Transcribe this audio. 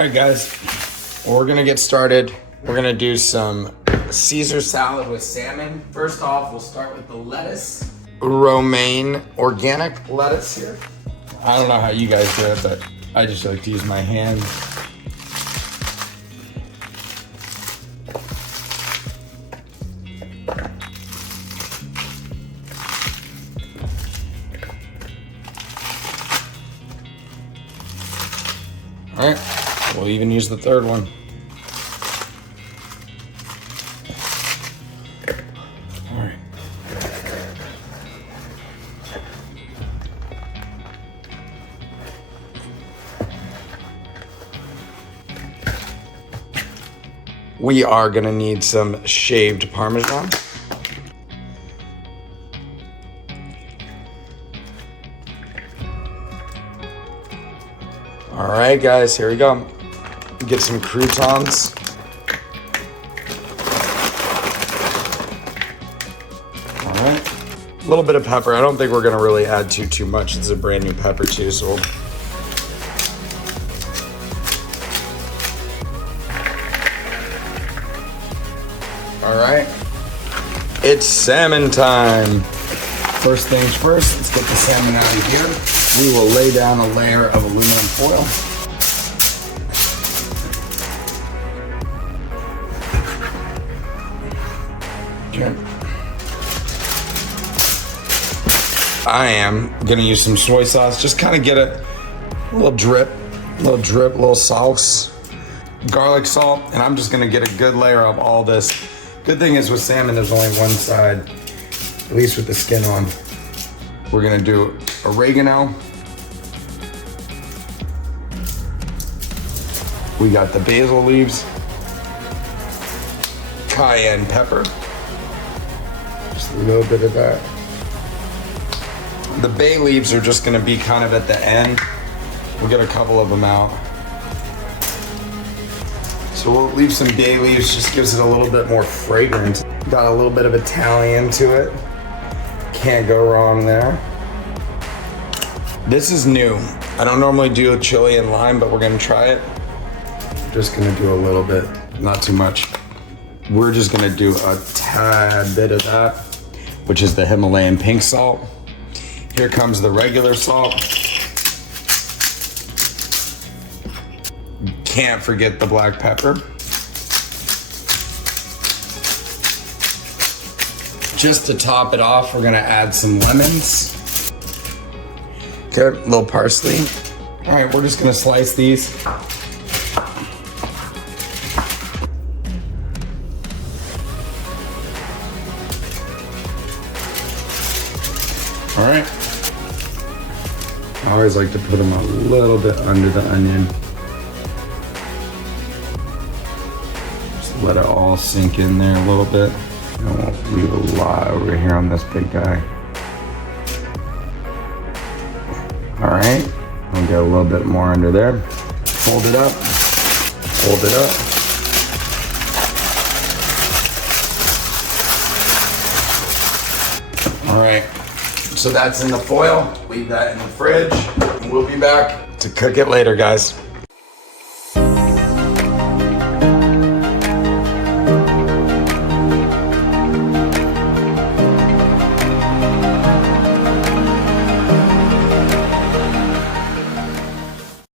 right, guys, we're gonna get started. We're gonna do some Caesar salad with salmon. First off, we'll start with the lettuce. Romaine organic lettuce here. I don't know how you guys do it, but I just like to use my hands. All right, we'll even use the third one. All right. We are gonna need some shaved Parmesan. All right, guys, here we go. Get some croutons. All right, a little bit of pepper. I don't think we're gonna really add too much. It's a brand new pepper too, so we'll... All right, it's salmon time. First things first, let's get the salmon out of here. We will lay down a layer of aluminum foil. Okay. I am gonna use some soy sauce, just kind of get a little drip, little sauce, garlic salt, and I'm just gonna get a good layer of all this. Good thing is with salmon, there's only one side, at least with the skin on. We're gonna do oregano. We got the basil leaves, cayenne pepper, just a little bit of that. The bay leaves are just gonna be kind of at the end. We'll get a couple of them out. So we'll leave some bay leaves, just gives it a little bit more fragrance. Got a little bit of Italian to it. Can't go wrong there. This is new. I don't normally do a chili and lime, but we're gonna try it. Just gonna do a little bit, not too much. We're just gonna do a tad bit of that, which is the Himalayan pink salt. Here comes the regular salt. Can't forget the black pepper. Just to top it off, we're gonna add some lemons. Okay, a little parsley. All right, we're just gonna slice these. All right. I always like to put them a little bit under the onion. Just let it all sink in there a little bit. I won't leave a lot over here on this big guy. All right, I'll get a little bit more under there. Fold it up, fold it up. All right, so that's in the foil. Leave that in the fridge. We'll be back to cook it later, guys.